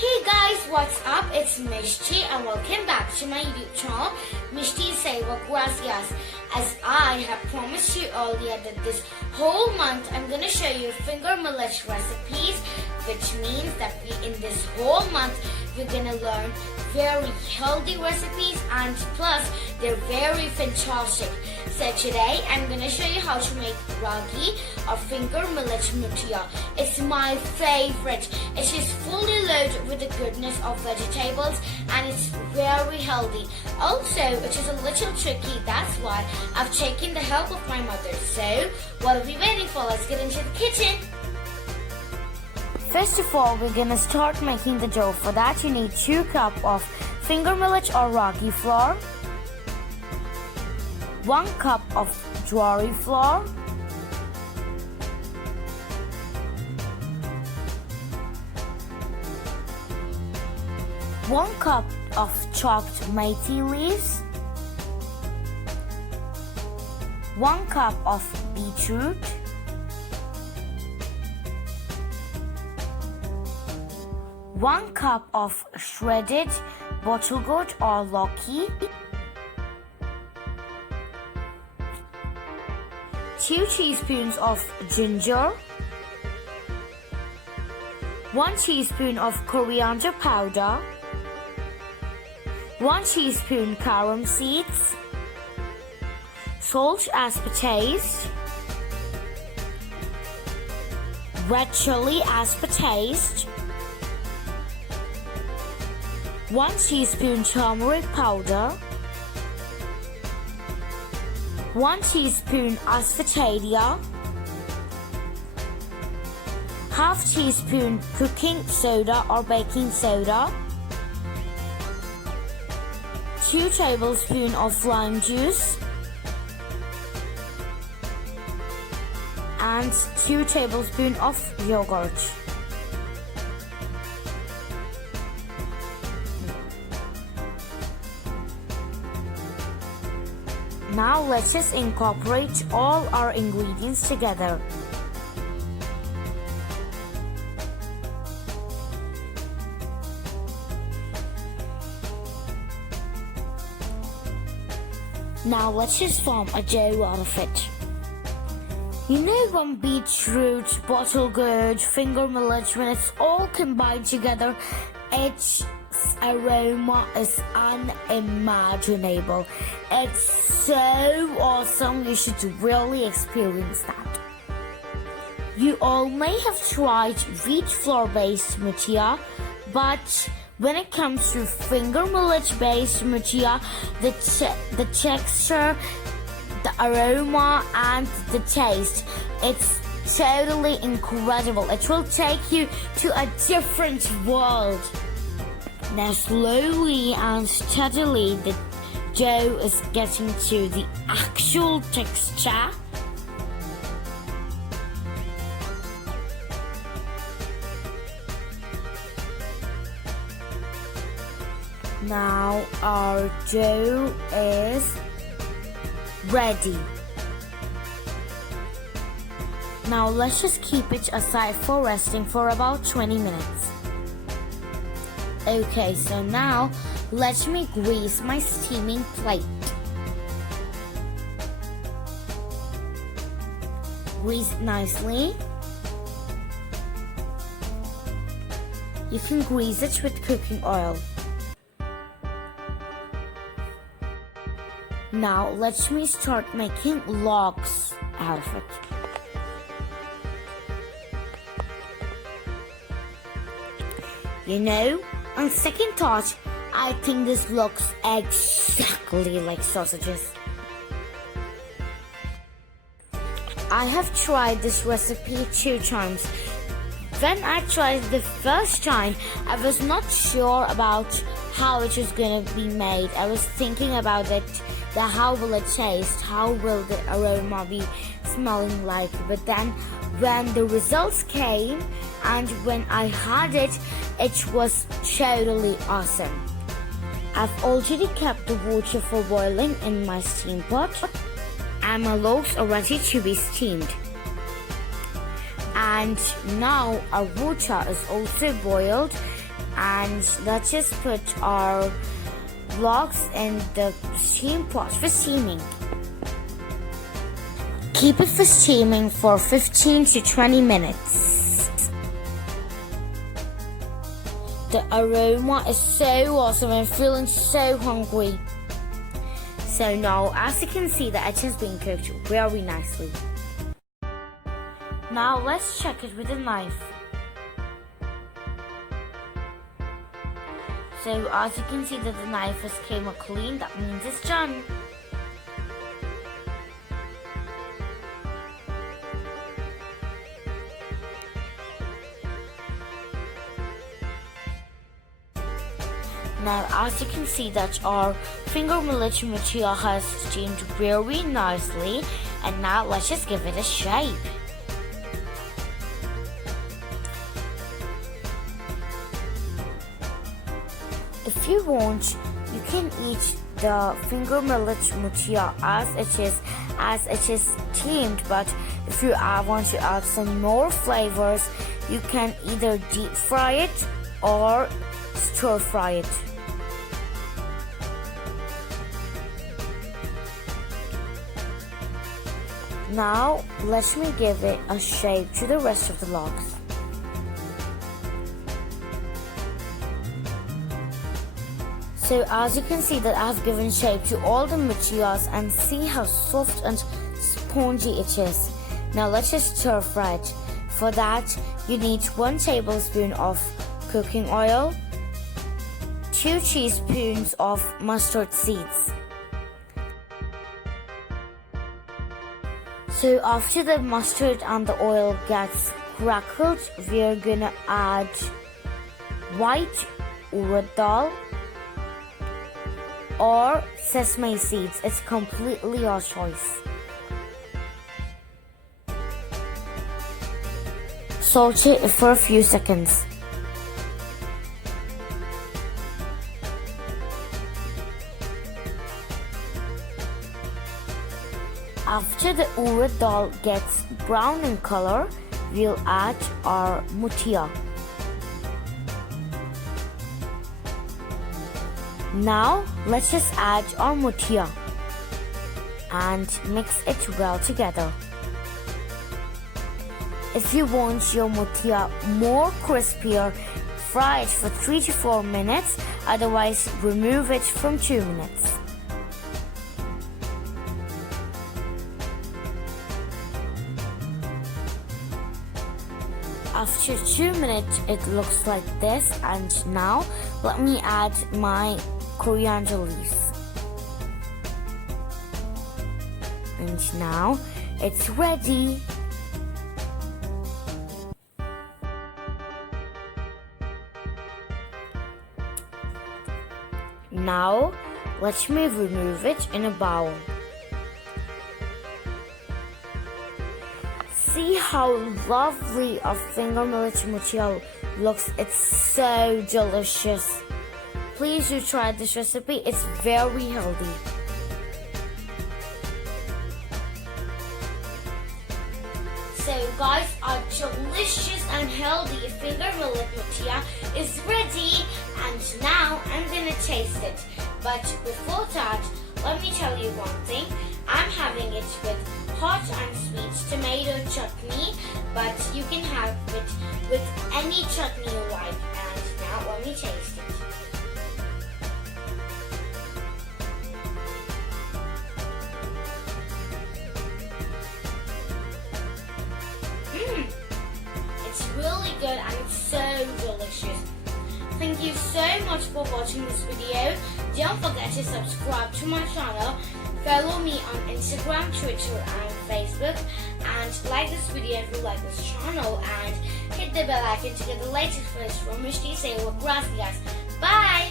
Hey guys, what's up? It's Mishti and welcome back to my YouTube channel, Mishti Seva Gracias. As I have promised you earlier that this whole month I'm going to show you finger millet recipes, which means that in this whole month we're going to learn very healthy recipes and plus they're very fantastic. So today I'm going to show you how to make ragi or Fingermillet Muthia. It's my favorite. It is fully loaded with the goodness of vegetables and it's very healthy. Also, it is a little tricky. That's why I've taken the help of my mother. So, what are we waiting for? Let's get into the kitchen. First of all, we're gonna start making the dough. For that, you need 2 cups of Fingermillet or ragi flour, 1 cup of jowari flour, 1 cup of chopped methi leaves, 1 cup of beetroot, 1 cup of shredded bottle gourd or LAUKI, 2 teaspoons of ginger, 1 teaspoon of coriander powder, 1 teaspoon carom seeds, salt as per taste, red chili as per taste, 1 teaspoon turmeric powder, 1 teaspoon asafoetida, half teaspoon cooking soda or baking soda, 2 tablespoons of lime juice, and 2 tablespoons of yogurt. Now let's just incorporate all our ingredients together. Now let's just form a dough out of it. You know when beetroot, bottle gourd, Fingermillet, when it's all combined together, its aroma is unimaginable. It's so awesome. You should really experience that. You all may have tried wheat flour based muthia, but when it comes to Fingermillet based muthia, the texture, the aroma and the taste, it's totally incredible. It will take you to a different world. Now slowly and steadily the dough is getting to the actual texture. Now our dough is ready. Now let's just keep it aside for resting for about 20 minutes. Okay, so now let me grease my steaming plate. Grease it nicely. You can grease it with cooking oil. Now let me start making logs out of it. You know, on second thought, I think this looks exactly like sausages. I have tried this recipe 2 times. When I tried the first time, I was not sure about how it was going to be made. I was thinking about it, how will it taste, how will the aroma be smelling like. But then when the results came and when I had it, it was totally awesome. I've already kept the water for boiling in my steam pot and my loaves are ready to be steamed. And now our water is also boiled And let's just put our logs in the steam pot for steaming. Keep it for steaming for 15 to 20 minutes. The aroma is so awesome. I'm feeling so hungry. So now, as you can see, the egg has been cooked very nicely. Now let's check it with a knife. So as you can see that the knife has came out clean, that means it's done. Now as you can see that our Fingermillet Muthia has steamed very nicely, and now let's just give it a shape. If you want, you can eat the Fingermillet Muthia as it is steamed, but if you want to add some more flavors, you can either deep fry it or stir fry it. Now let me give it a shape to the rest of the logs. So as you can see that I've given shape to all the Muthias, and see how soft and spongy it is. Now let's just stir fry it. For that you need 1 tablespoon of cooking oil, 2 teaspoons of mustard seeds. So after the mustard and the oil gets crackled, we're gonna add white urad dal or sesame seeds. It's completely your choice. Saute it for a few seconds. After the urad dal gets brown in color, we'll add our muthia. Now let's just add our muthia and mix it well together. If you want your muthia more crispier, fry it for 3 to 4 minutes, otherwise remove it from 2 minutes. After 2 minutes it looks like this, and now let me add my coriander leaves. And now it's ready. Now let me remove it in a bowl. See how lovely our Fingermillet Muthia looks. It's so delicious. Please do try this recipe. It's very healthy. So guys, our delicious and healthy Fingermillet Muthia is ready, and now I'm gonna taste it. But before that, let me tell you one thing. I'm having it with hot and sweet tomato chutney, but you can have it with any chutney you like. And now let me taste it. It's really good and it's so delicious. Thank you so much for watching this video. Don't forget to subscribe to my channel. Follow me on Instagram, Twitter and Facebook, and like this video if you like this channel, and hit the bell icon to get the latest footage from Mishti. Say gracias. Bye!